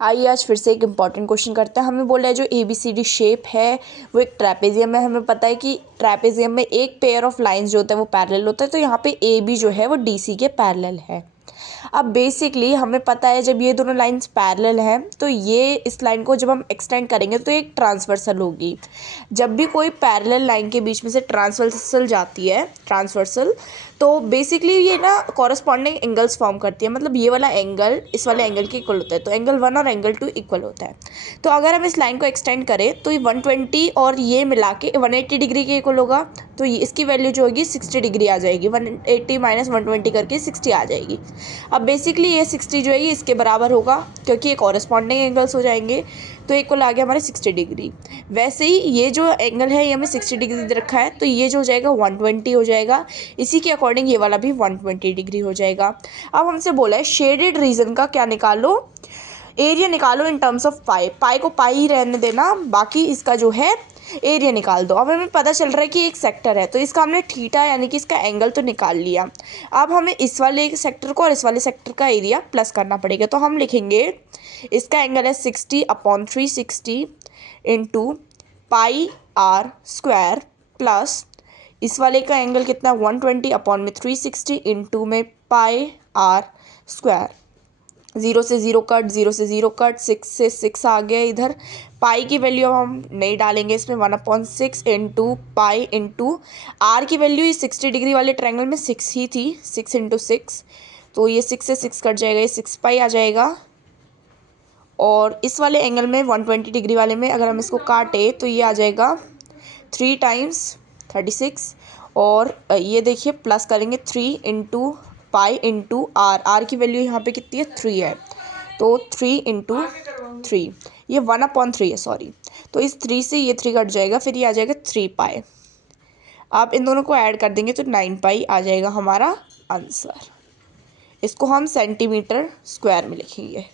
आइए आज फिर से एक इम्पॉर्टेंट क्वेश्चन करते हैं। हमें बोला है जो ABCD शेप है वो एक ट्रैपेजियम है। हमें पता है कि ट्रैपेजियम में एक पेयर ऑफ लाइंस जो होता है वो पैरेलल होता है, तो यहाँ पे AB जो है वो DC के पैरेलल है। अब बेसिकली हमें पता है जब ये दोनों लाइंस पैरेलल हैं तो ये इस लाइन को जब हम एक्सटेंड करेंगे तो एक ट्रांसवर्सल होगी। जब भी कोई पैरेलल लाइन के बीच में से ट्रांसवर्सल जाती है, ट्रांसवर्सल, तो बेसिकली ये ना कॉरस्पॉन्डिंग एंगल्स फॉर्म करती है। मतलब ये वाला एंगल इस वाले एंगल के इक्वल होता है, तो एंगल 1 और एंगल 2 इक्वल होता है। तो अगर हम इस लाइन को एक्सटेंड करें तो ये 120 और ये मिला के 180 डिग्री के इक्वल होगा। तो ये इसकी वैल्यू जो होगी 60 डिग्री आ जाएगी। 180 माइनस 120 करके 60 आ जाएगी। अब बेसिकली ये 60 जो है ये इसके बराबर होगा क्योंकि ये कॉरस्पॉन्डिंग एंगल्स हो जाएंगे, तो इक्वल आ गया हमारे 60 डिग्री। वैसे ही ये जो एंगल है ये हमें 60 डिग्री दे रखा है, तो ये जो हो जाएगा 120 हो जाएगा। इसी के अकॉर्डिंग ये वाला भी 120 डिग्री हो जाएगा। अब हमसे बोला है शेडेड रीजन का क्या निकालो, एरिया निकालो इन टर्म्स ऑफ पाई। पाई को पाई ही रहने देना, बाकी इसका जो है एरिया निकाल दो। अब हमें पता चल रहा है कि एक सेक्टर है, तो इसका हमने थीटा यानी कि इसका एंगल तो निकाल लिया। अब हमें इस वाले सेक्टर को और इस वाले सेक्टर का एरिया प्लस करना पड़ेगा। तो हम लिखेंगे इसका एंगल है 60/360 into pi r square plus इस वाले का एंगल कितना 120/360 इंटू में पाई आर स्क्वायर। 0 से 0 कट, 0 से 0 कट, 6 से 6 आ गया इधर। पाई की वैल्यू अब हम नहीं डालेंगे इसमें, 1/6 इंटू पाई इंटू आर की वैल्यू ये 60 डिग्री वाले ट्रायंगल में 6 ही थी, 6 इंटू 6, तो ये 6 से 6 कट जाएगा, ये 6 पाई आ जाएगा। और इस वाले एंगल में 120 डिग्री वाले में अगर हम इसको काटे तो ये आ जाएगा 3 टाइम्स 36। और ये देखिए प्लस करेंगे 3 into pi into r. R की वैल्यू यहाँ पे कितनी है 3 है, तो 3 इंटू 3, ये 1/3 है सॉरी। तो इस 3 से ये 3 कट जाएगा, फिर ये आ जाएगा 3 पाई। आप इन दोनों को ऐड कर देंगे तो 9 पाई आ जाएगा हमारा आंसर। इसको हम सेंटीमीटर स्क्वायर में लिखेंगे।